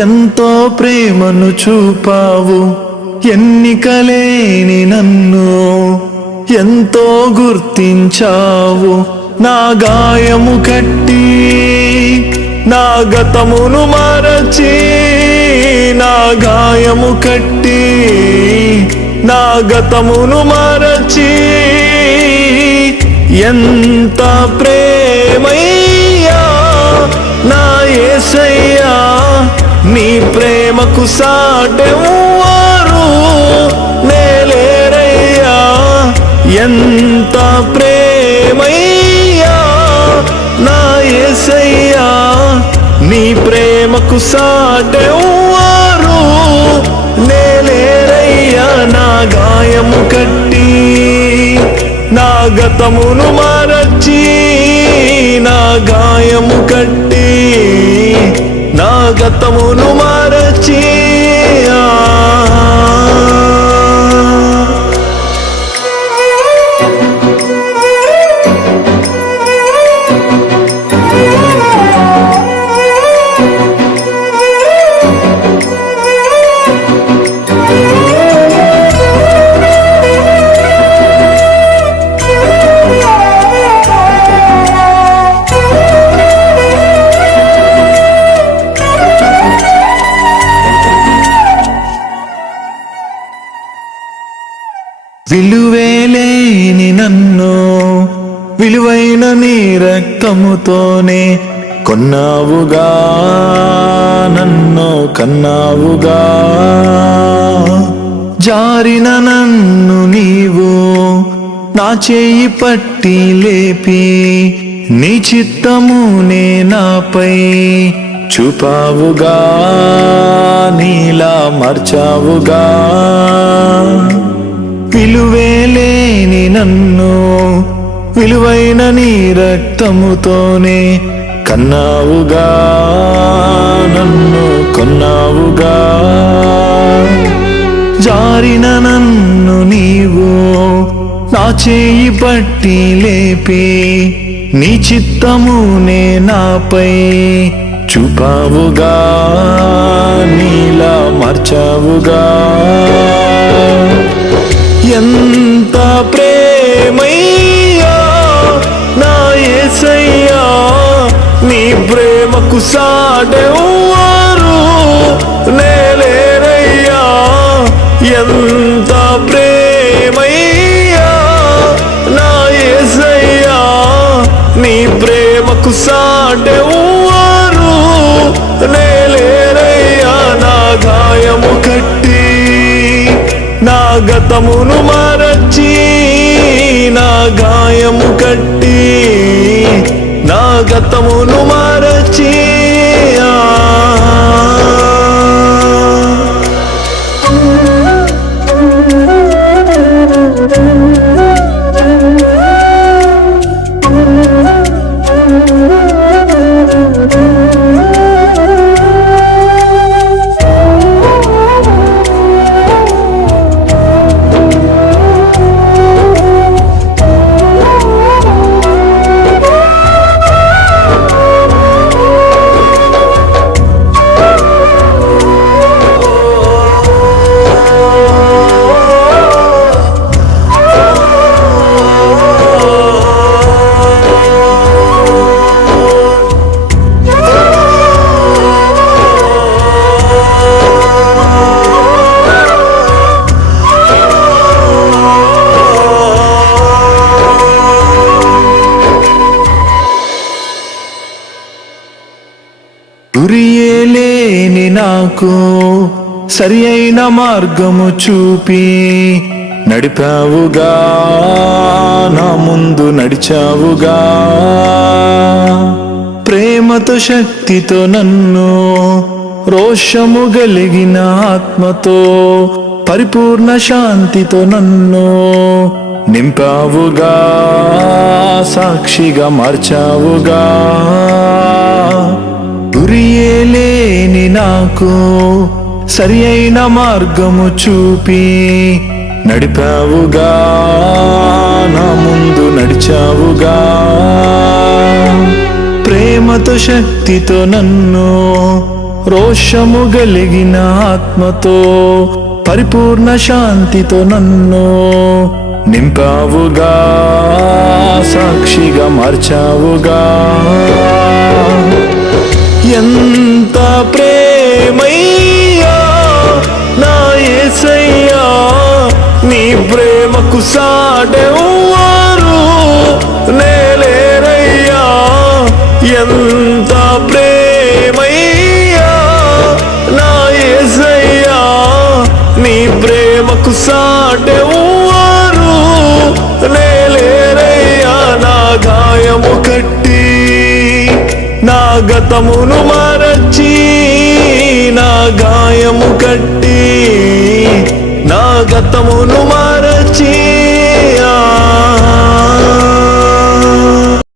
ఎంతో ప్రేమను చూపావు. ఎన్నికలేని నన్ను ఎంతో గుర్తించావు. నా గాయము కట్టి నా గతమును మరచి నా గాయము కట్టి నా గతమును మరచి. ఎంత ప్రేమ ప్రేమకు సాటెవ్వరు. నేలేరయ్యా ఎంత ప్రేమయ్యా. నా ఎసయ్యా నీ ప్రేమకు సాటెవ్వరు. నేలేరయ్యా నా గాయము కట్టి నా గతమును మరచి నా గాయము కట్టి నా గతమును విలువేలేని నన్ను విలువైన నీ రక్తముతోనే కొన్నావుగా నన్ను కన్నావుగా. జారిన నన్ను నీవు నా చేయి పట్టి లేపి నీ చిత్తమునే నాపై చూపావుగా నీలా మర్చావుగా. విలువేలేని నన్ను విలువైన నీ రక్తముతోనే కన్నావుగా నన్ను కొన్నావుగా. జారిన నన్ను నీవు నా చేయి పట్టి లేపి నీ చిత్తమునే నాపై చూపావుగా నీలా మార్చావుగా. ఎంత ప్రేమయ్యా నా ఏసయ్యా నీ ప్రేమకు సాటెవ్వరు రక్తమును మరచి నా గాయము కట్టి నా గతమును నాకు సరి అయిన మార్గము చూపి నడిపావుగా నా ముందు నడిచావుగా. ప్రేమతో శక్తితో నన్ను రోషము గలిగిన ఆత్మతో పరిపూర్ణ శాంతితో నన్ను నింపావుగా సాక్షిగా మార్చావుగా. గురియే లేని నాకు సరి అయిన మార్గము చూపి నడిపావుగా నా ముందు నడిచావుగా. ప్రేమతో శక్తితో నన్ను రోషము గలిగిన ఆత్మతో పరిపూర్ణ శాంతితో నన్ను నింపావుగా సాక్షిగా మార్చావుగా. ఎంత గతమును మరచి నా గాయము కట్టి నా గతమును మరచీ